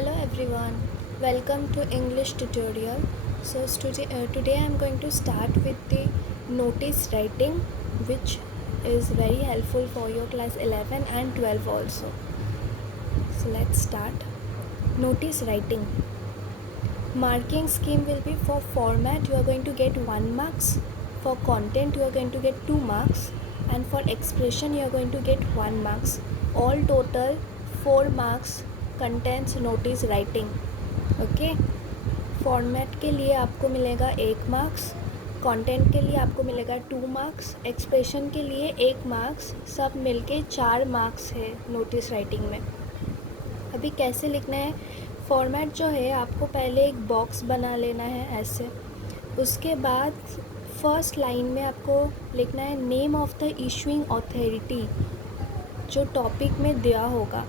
Hello everyone, welcome to English tutorial. Today I am going to start with the notice writing, which is very helpful for your class 11 and 12 also. So let's start. Notice writing. Marking scheme will be for format you are going to get 1 marks, for content you are going to get 2 marks, and for expression you are going to get 1 marks. All total 4 marks contains notice writing. Okay format के लिए आपको मिलेगा 1 marks, content के लिए आपको मिलेगा 2 marks, expression के लिए 1 मार्क्स, सब मिलके 4 मार्क्स है नोटिस राइटिंग में। अभी कैसे लिखना है? फॉर्मेट जो है आपको पहले एक बॉक्स बना लेना है ऐसे, उसके बाद फर्स्ट लाइन में आपको लिखना है name of the issuing authority, जो टॉपिक में दिया होगा,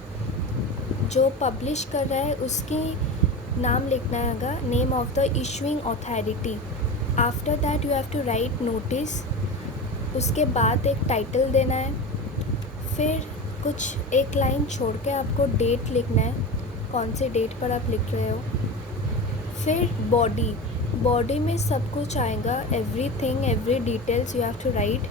जो पब्लिश कर रहा है उसकी नाम लिखना होगा, name of the issuing authority. After that you have to write notice, उसके बाद एक टाइटल देना है, फिर कुछ एक लाइन छोड़ के आपको डेट लिखना है, कौन सी डेट पर आप लिख रहे हो। फिर बॉडी में सब कुछ आएगा, everything, every details you have to write.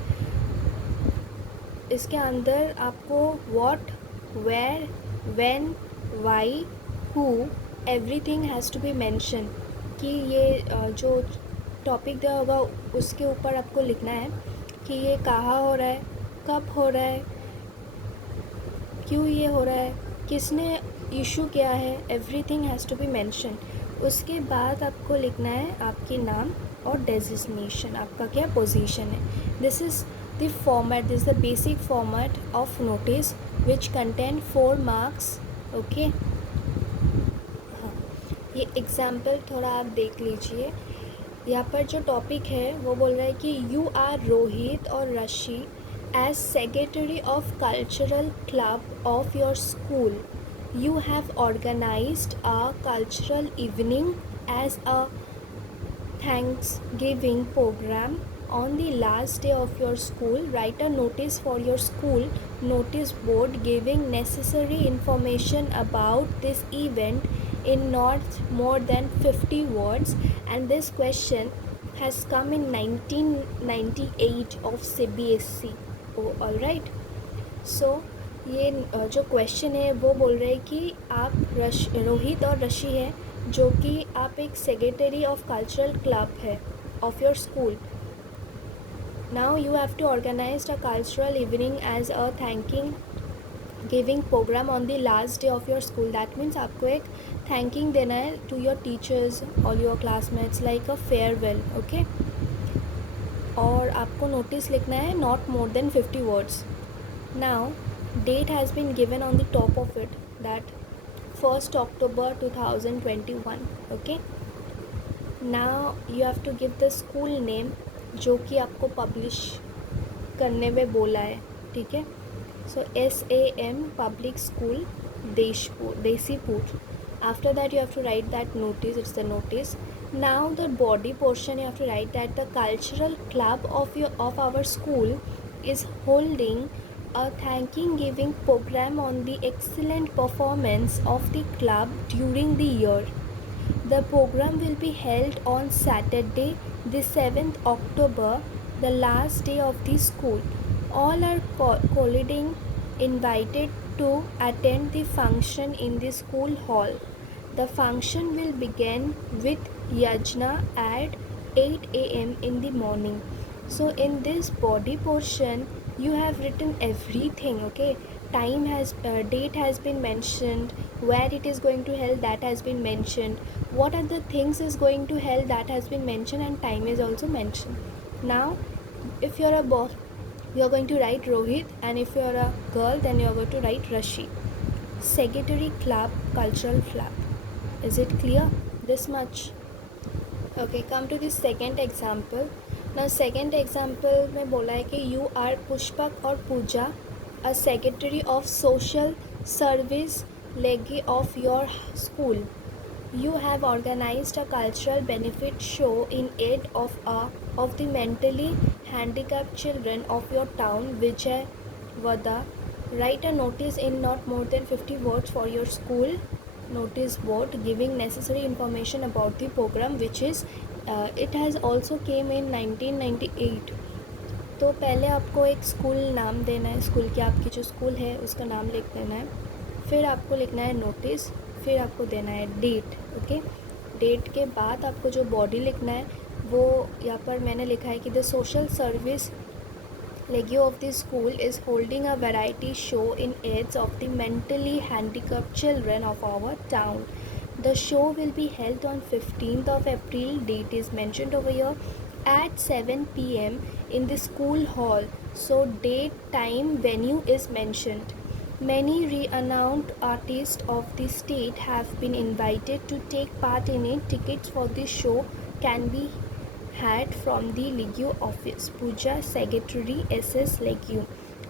इसके अंदर आपको what, where, when, why, who, everything has to be mention, कि ये जो टॉपिक दिया होगा उसके ऊपर आपको लिखना है कि ये कहाँ हो रहा है, कब हो रहा है, क्यों ये हो रहा है, किसने इशू किया है, everything has to be mention. उसके बाद आपको लिखना है आपके नाम और डेजिग्नेशन, आपका क्या पोजीशन है। This is the format, this the basic format of notice which contain 4 marks. Okay, हाँ, ये एग्जाम्पल थोड़ा आप देख लीजिए। यहाँ पर जो टॉपिक है वो बोल रहा है कि यू आर रोहित और रशी as secretary of cultural club of your school. You have organized a cultural evening as a Thanksgiving program on the last day of your school. Write a notice for your school notice board giving necessary information about this event in not more than 50 words. And this question has come in 1998 of CBSE. All right. So ये जो question है वो बोल रहे हैं कि आप रोहित और रशी हैं, जो कि आप एक सेक्रेटरी ऑफ कल्चरल क्लब है of your school. Now you have to organise a cultural evening as a thanking giving programme on the last day of your school. That means आपको एक थैंकिंग देना है टू योर टीचर्स और your classmates, like a farewell. Okay, और आपको notice लिखना है not more than 50 words. Now date has been given on the top of it, that 1 October 2021। Okay, now you have to give the school name जो कि आपको publish करने में बोला है। ठीक है, so SAM public school Desipur. After that you have to write that notice, it's the notice. Now the body portion you have to write that the cultural club of our school is holding a thanking giving program on the excellent performance of the club during the year. The program will be held on Saturday the 7th October, the last day of the school. All are colleagues invited to attend the function in the school hall. The function will begin with yajna at 8 a.m. in the morning. So in this body portion you have written everything. Okay, date has been mentioned, where it is going to held that has been mentioned, what are the things is going to held that has been mentioned, and time is also mentioned. Now if you are a boy you are going to write Rohit, and if you are a girl then you are going to write Rashi. Secretary club, cultural club. Is it clear? This much. Okay, come to the second example. Now second example में बोला है कि you are Pushpak और पूजा, a secretary of social service league of your school. You have organized a cultural benefit show in aid of the mentally handicapped children of your town, Vijayawada. Write a notice in not more than 50 words for your school. notice board giving necessary information about the program, which is it has also came in 1998. तो पहले आपको एक school नाम देना है, school की आपकी जो स्कूल है उसका नाम लिख देना है, फिर आपको लिखना है नोटिस, फिर आपको देना है डेट. ओके, डेट के बाद आपको जो बॉडी लिखना है वो यहाँ पर मैंने लिखा है कि the social service Legio of the school is holding a variety show in aid of the mentally handicapped children of our town. The show will be held on 15th of April, date is mentioned over here, at 7 p.m. in the school hall. So date, time, venue is mentioned. Many renowned artists of the state have been invited to take part in it. Tickets for this show can be had from the Legio office. Puja Secretary SS Legio.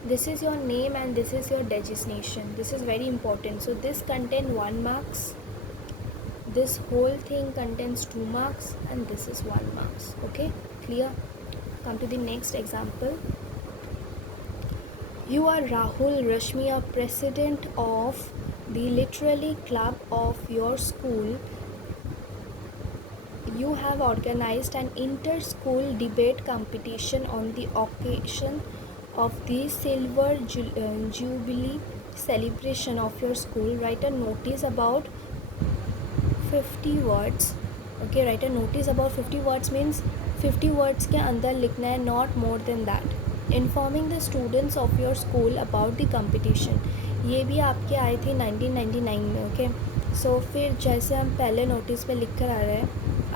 This is your name and this is your designation. This is very important. So this contains 1 marks. This whole thing contains 2 marks and this is 1 marks. Okay, clear? Come to the next example. You are Rahul Rashmiya, president of the literary club of your school. You have organized an inter-school debate competition on the occasion of the Silver Jubilee celebration of your school. Write a notice about 50 words. Okay, write a notice about 50 words means 50 words के अंदर लिखना है, not more than that. Informing the students of your school about the competition. ये भी आपके आए थे 1999 में. ओके, सो फिर जैसे हम पहले नोटिस पे लिख कर आ रहे हैं,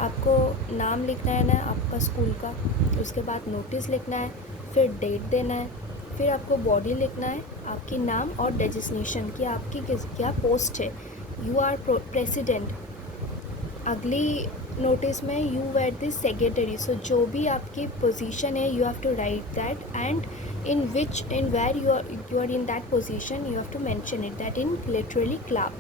आपको नाम लिखना है ना आपका स्कूल का, उसके बाद नोटिस लिखना है, फिर डेट देना है, फिर आपको बॉडी लिखना है, आपकी नाम और डेजिग्नेशन कि आपकी क्या पोस्ट है. You are president. अगली नोटिस में you were this secretary. So जो भी आपकी पोजीशन है you have to write that and in where you are in that position you have to mention it, that in literally club.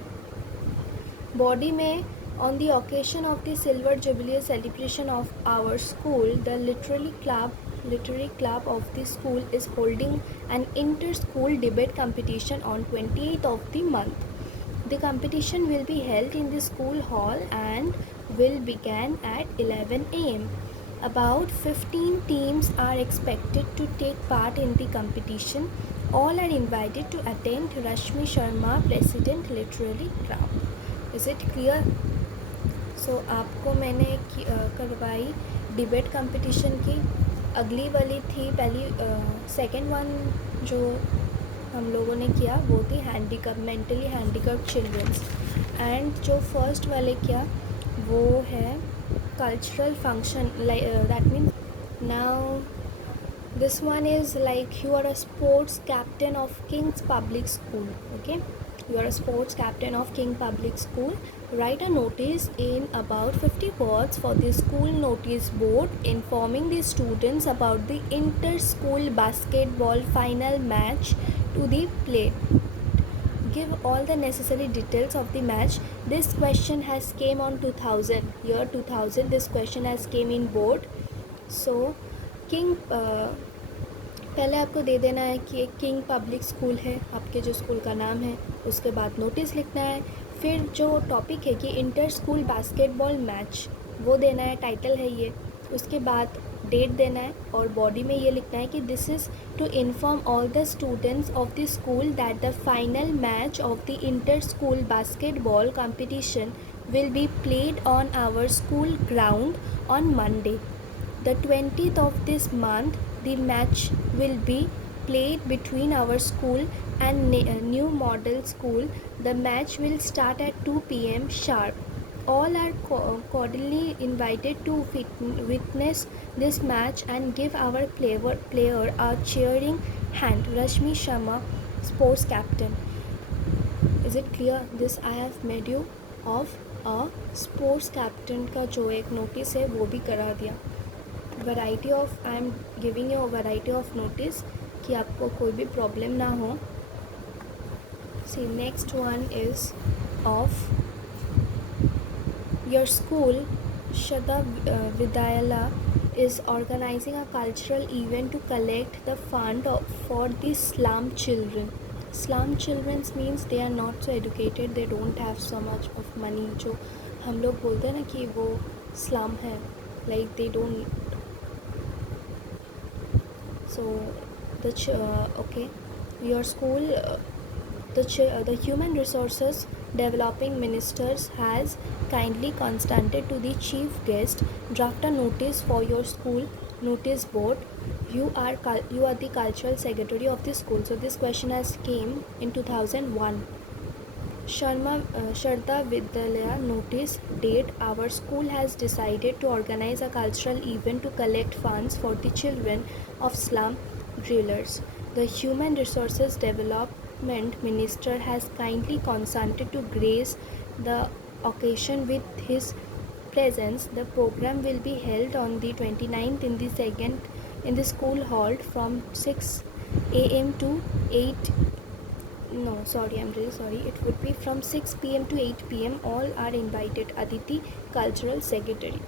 Body में on the occasion of the Silver Jubilee celebration of our school, the literary club of the school is holding an inter-school debate competition on 28th of the month. The competition will be held in the school hall and will begin at 11 a.m. About 15 teams are expected to take part in the competition. All are invited to attend. Rashmi Sharma, President, Literary Club. Is it clear? So आपको मैंने करवाई debate competition की. अगली वाली थी पहली second one जो हम लोगों ने किया वो थी मेंटली हैंडीकैप्ड चिल्ड्रंस, एंड जो फर्स्ट वाले किया वो है cultural function, that means now this one is like you are a sports captain of King's Public School. Okay, you are a sports captain of King Public School. Write a notice in about 50 words for the school notice board informing the students about the inter-school basketball final match to the play. Give all the necessary details of the match. This question has came on 2000, year 2000. This question has came in board. So king पहले आपको दे देना है कि एक king public school है, आपके जो school का नाम है, उसके बाद नोटिस लिखना है, फिर जो टॉपिक है कि इंटर स्कूल बास्केटबॉल मैच वो देना है, टाइटल है ये, उसके बाद डेट देना है और बॉडी में ये लिखना है कि this is to inform all the students of the school that the final match of the inter school basketball competition will be played on our school ground on Monday, the 20th of this month. The match will be played between our school and New Model School. The match will start at 2 p.m. sharp. All are cordially invited to witness this match and give our player a cheering hand. Rashmi Sharma, sports captain. Is it clear? This I have made you of a sports captain का जो एक notice है वो भी करा दिया. Variety of I am giving you variety of notice कि आपको कोई भी प्रॉब्लम ना हो. See next one is of your school. Shada Vidyala is organizing a cultural event to collect the fund for the slum children. slum children means they are not so educated, they don't have so much of money. जो हम लोग बोलते हैं ना कि वो slum है, like they don't. So okay, your school, the human resources developing ministers has kindly consented to the chief guest draft a notice for your school notice board. You are the cultural secretary of the school. So this question has came in 2001. Sharda Vidyalaya notice date. Our school has decided to organize a cultural event to collect funds for the children of slum dwellers. The Human Resources Development Minister has kindly consented to grace the occasion with his presence. The program will be held on the 29th in the school hall from 6 a.m. to 8. No, sorry, I'm really sorry. It would be from 6 p.m. to 8 p.m. All are invited. Aditi, Cultural Secretary.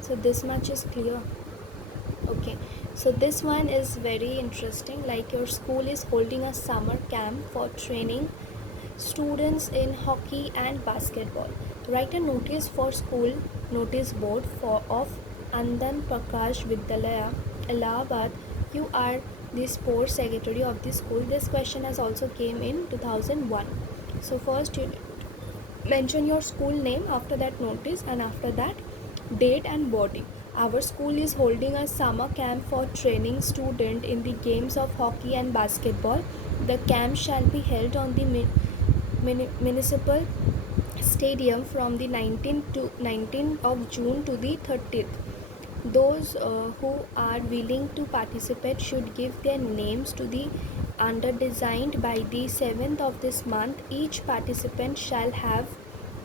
So this much is clear. Okay, so this one is very interesting. Like your school is holding a summer camp for training students in hockey and basketball. Write a notice for school notice board of Andan Prakash Vidyalaya, Allahabad. You are the sports secretary of the school. This question has also came in 2001. So first you mention your school name, after that notice, and after that date and body. Our school is holding a summer camp for training student in the games of hockey and basketball. The camp shall be held on the municipal stadium from the 19th of June to the 30th. Those who are willing to participate should give their names to the under designed by the 7th of this month. Each participant shall have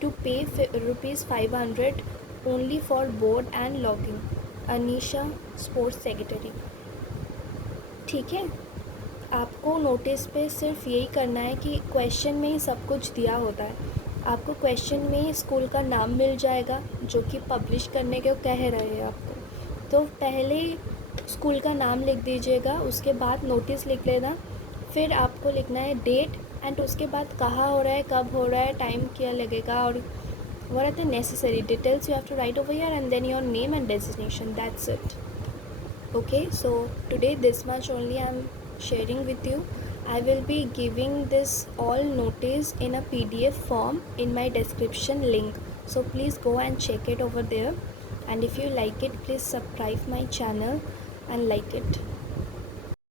to pay rupees 500 only for board and lodging. Anisha, sports secretary. ठीक है, आपको notice पे सिर्फ यही करना है कि question में ही सब कुछ दिया होता है. आपको क्वेश्चन में स्कूल का नाम मिल जाएगा जो कि पब्लिश करने को कह रहे हैं आपको. तो पहले स्कूल का नाम लिख दीजिएगा, उसके बाद नोटिस लिख लेना, फिर आपको लिखना है डेट एंड उसके बाद कहाँ हो रहा है, कब हो रहा है, टाइम क्या लगेगा, और what are the necessary details you have to write over here, and then your name and designation. That's it. Okay, so today this much only I'm sharing with you. I will be giving this all notice in a PDF form in my description link, so please go and check it over there, and if you like it, please subscribe my channel and like it.